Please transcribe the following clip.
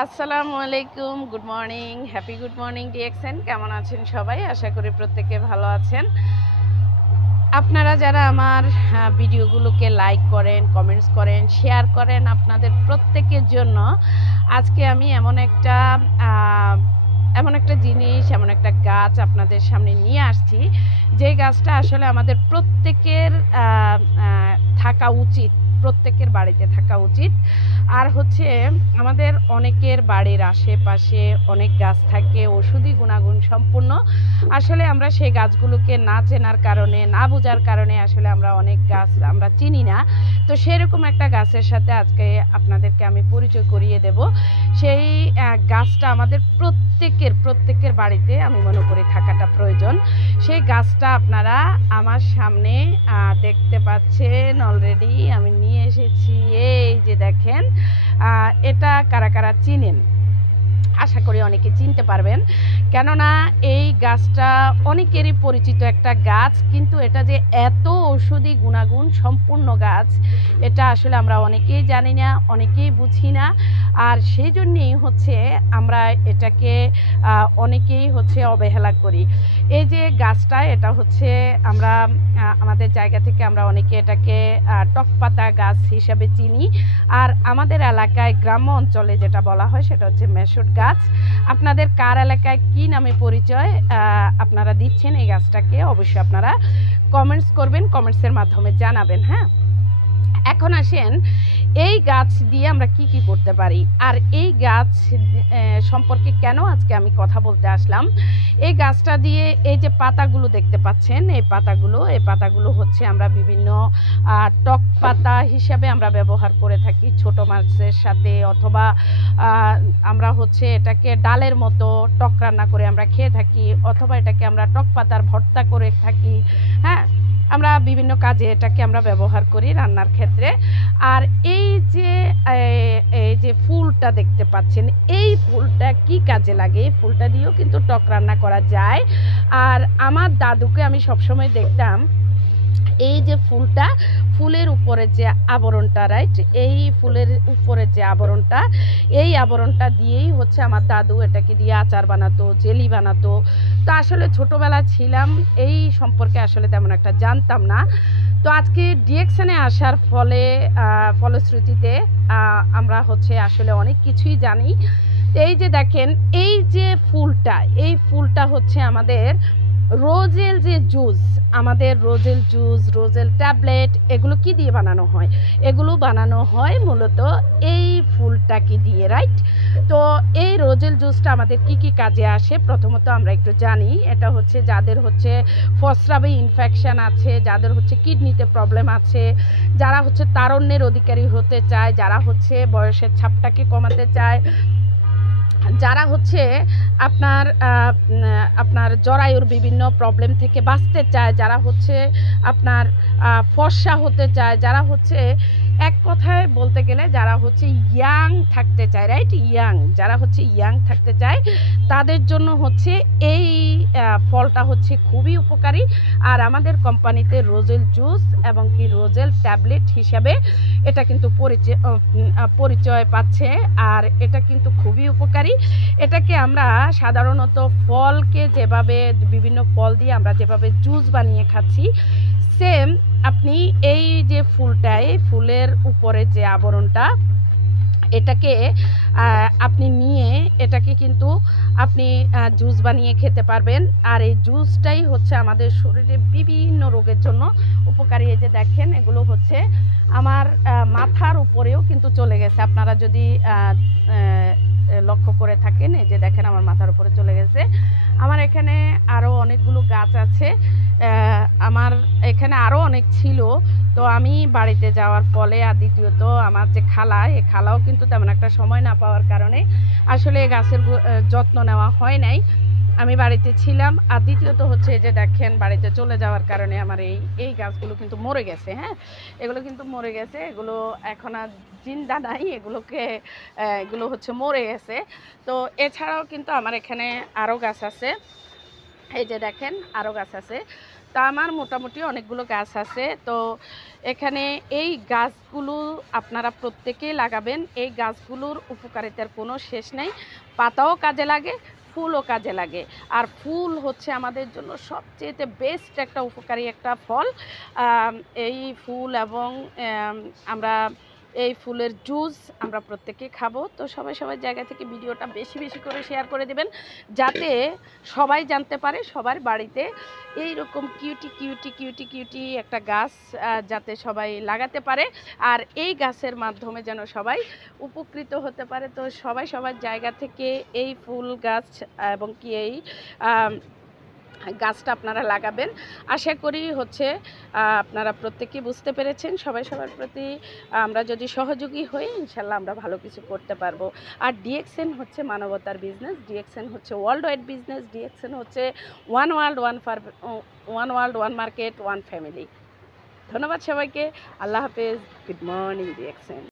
আসসালামু আলাইকুম, good morning, happy good morning DXN. কেমন আছেন সবাই? আশা করি প্রত্যেকে ভালো আছেন। আপনারা যারা আমার ভিডিওগুলোকে লাইক করেন, কমেন্টস করেন, শেয়ার করেন, আপনাদের প্রত্যেকের জন্য আজকে আমি এমন একটা জিনিস, এমন একটা গাছ আপনাদের সামনে নিয়ে আসছি, যে গাছটা আসলে আমাদের প্রত্যেকের থাকা উচিত, প্রত্যেকের বাড়িতে থাকা উচিত। আর হচ্ছে আমাদের অনেকের বাড়ির আশেপাশে অনেক গাছ থাকে ওষুধি গুণাগুণ সম্পূর্ণ। আসলে আমরা সেই গাছগুলোকে না চেনার কারণে, না বোঝার কারণে আসলে আমরা অনেক গাছ আমরা চিনি না। তো সেরকম একটা গাছের সাথে আজকে আপনাদেরকে আমি পরিচয় করিয়ে দেব। সেই গাছটা আমাদের প্রত্যেকের বাড়িতে আমি মনে করি থাকাটা প্রয়োজন। সেই গাছটা আপনারা আমার সামনে দেখতে পাচ্ছেন অলরেডি আমি নিয়ে এসেছি। এই যে দেখেন, এটা কারা কারা চিনেন? আশা করি অনেকে চিনতে পারবেন, কেননা এই গাছটা অনেকেরই পরিচিত একটা গাছ, কিন্তু এটা যে এত ঔষধি গুণাগুণ সম্পূর্ণ গাছ, এটা আসলে আমরা অনেকেই জানি না, অনেকেই বুঝি না। আর সেই জন্যেই হচ্ছে আমরা এটাকে অনেকেই হচ্ছে অবহেলা করি। এই যে গাছটা, এটা হচ্ছে আমরা আমাদের জায়গা থেকে আমরা অনেকে এটাকে টকপাতা গাছ হিসাবে চিনি। আর আমাদের এলাকায় গ্রাম্য অঞ্চলে যেটা বলা হয় সেটা হচ্ছে মেশট গাছ। আপনাদের কার এলাকায় কি নামে পরিচয় আপনারা দিচ্ছেন এই গাছটাকে, অবশ্যই আপনারা কমেন্টস করবেন, কমেন্টসের মাধ্যমে জানাবেন। হ্যাঁ, এখন আসেন এই গাছ দিয়ে আমরা কি কি করতে পারি, আর এই গাছ সম্পর্কে কেন আজকে আমি কথা বলতে আসলাম। এই গাছটা দিয়ে এই যে পাতাগুলো দেখতে পাচ্ছেন, এই পাতাগুলো হচ্ছে আমরা বিভিন্ন টক পাতা হিসাবে আমরা ব্যবহার করে থাকি ছোট মাছের সাথে, অথবা আমরা হচ্ছে এটাকে ডালের মতো টক রান্না করে আমরা খেয়ে থাকি, অথবা এটাকে আমরা টক পাতার ভর্তা করে থাকি। হ্যাঁ, আমরা বিভিন্ন কাজে এটাকে আমরা ব্যবহার করি রান্নার ক্ষেত্রে। আর এই যে ফুলটা দেখতে পাচ্ছেন, এই ফুলটা কি কাজে লাগে? এই ফুলটা দিয়েও কিন্তু টক রান্না করা যায়। আর আমার দাদুকে আমি সবসময় দেখতাম এই যে ফুলের উপরে যে আবরণটা, রাইট, এই ফুলের উপরে যে আবরণটা, এই আবরণটা দিয়েই হচ্ছে আমার দাদু এটাকে দিয়ে আচার বানাতো, জেলি বানাতো। তো আসলে ছোটোবেলা ছিলাম, এই সম্পর্কে আসলে তেমন একটা জানতাম না। তো আজকে ডিএক্সএনে আসার ফলশ্রুতিতে আমরা হচ্ছে আসলে অনেক কিছুই জানি। এই যে দেখেন, এই ফুলটা হচ্ছে আমাদের রোজেল যে জুস, আমাদের রোজেল ট্যাবলেট, এগুলো কি দিয়ে বানানো হয়? এগুলো বানানো হয় মূলত এই ফুলটাকে দিয়ে, রাইট। তো এই রোজেল জুসটা আমাদের কি কি কাজে আসে প্রথমত আমরা একটু জানি। এটা হচ্ছে যাদের হচ্ছে প্রস্রাবে ইনফেকশান আছে, যাদের হচ্ছে কিডনিতে প্রবলেম আছে, যারা হচ্ছে তারুণ্যের অধিকারী হতে চায়, যারা হচ্ছে বয়সের ছাপটাকে কমাতে চায়, যারা হচ্ছে আপনার আপনার জরায়ুর বিভিন্ন প্রবলেম থেকে বাঁচতে চায়, যারা হচ্ছে আপনার ফর্সা হতে চায়, যারা হচ্ছে এক কথায় বলতে গেলে যারা হচ্ছে ইয়াং থাকতে চায়, রাইট, যারা হচ্ছে ইয়াং থাকতে চায়, তাদের জন্য হচ্ছে এই ফলটা হচ্ছে খুবই উপকারী। আর আমাদের কোম্পানিতে রোজেল জুস এবং কি রোজেল ট্যাবলেট হিসাবে এটা কিন্তু পরিচয় পাচ্ছে। আর এটা কিন্তু খুবই উপকারী। এটাকে আমরা সাধারণত ফলকে যেভাবে, বিভিন্ন ফল দিয়ে আমরা যেভাবে জুস বানিয়ে খাচ্ছি, সেম আপনি এই যে ফুলটা, এই ফুলের উপরে যে আবরণটা, এটাকে আপনি নিয়ে এটাকে কিন্তু আপনি জুস বানিয়ে খেতে পারবেন। আর এই জুসটাই হচ্ছে আমাদের শরীরে বিভিন্ন রোগের জন্য উপকারী। এই যে দেখেন, এগুলো হচ্ছে আমার মাথার উপরেও কিন্তু চলে গেছে, আপনারা যদি লক্ষ্য করে থাকেন। এই যে দেখেন, আমার মাথার উপরে চলে গেছে। আমার এখানে আরও অনেকগুলো গাছ আছে, আমার এখানে আরও অনেক ছিল। তো আমি বাড়িতে যাওয়ার ফলে, আর দ্বিতীয়ত আমার যে খালা, এই খালাও কিন্তু তেমন একটা সময় না পাওয়ার কারণে আসলে গাছের যত্ন নেওয়া হয় নাই। আমি বাড়িতে ছিলাম। আর দ্বিতীয়ত হচ্ছে যে দেখেন, বাড়িতে চলে যাওয়ার কারণে আমার এই গাছগুলো কিন্তু মরে গেছে। হ্যাঁ, এগুলো কিন্তু মরে গেছে, এগুলো এখন আর জিন্দা নাই, এগুলো হচ্ছে মরে গেছে। তো এছাড়াও কিন্তু আমার এখানে আরও গাছ আছে, এই যে দেখেন আরও গাছ আছে। তা আমার মোটামুটি অনেকগুলো গাছ আছে। তো এখানে এই গাছগুলো আপনারা প্রত্যেকেই লাগাবেন। এই গাছগুলোর উপকারিতার কোনো শেষ নেই। পাতাও কাজে লাগে, ফুলও কাজে লাগে। আর ফুল হচ্ছে আমাদের জন্য সবচেয়েতে বেস্ট একটা উপকারী একটা ফল। আম এই ফুল এবং আমরা এই ফুলের জুস আমরা প্রত্যেকেই খাবো। তো সবাই জায়গা থেকে ভিডিওটা বেশি করে শেয়ার করে দিবেন, যাতে সবাই জানতে পারে, সবার বাড়িতে এইরকম কিউটি একটা গাছ যাতে সবাই লাগাতে পারে। আর এই গাছের মাধ্যমে যেন সবাই উপকৃত হতে পারে। তো সবার জায়গা থেকে এই ফুল গাছ এবং কি এই গাছটা আপনারা লাগাবেন। আশা করি হচ্ছে আপনারা প্রত্যেকেই বুঝতে পেরেছেন। সবার প্রতি আমরা যদি সহযোগী হই, ইনশাল্লাহ আমরা ভালো কিছু করতে পারবো। আর ডিএক্সএন হচ্ছে মানবতার বিজনেস, ডিএক্সএন হচ্ছে ওয়ার্ল্ড ওয়াইড বিজনেস, ডিএক্সএন হচ্ছে one world one market one family. ধন্যবাদ সবাইকে। আল্লাহ হাফেজ। Good morning DXN.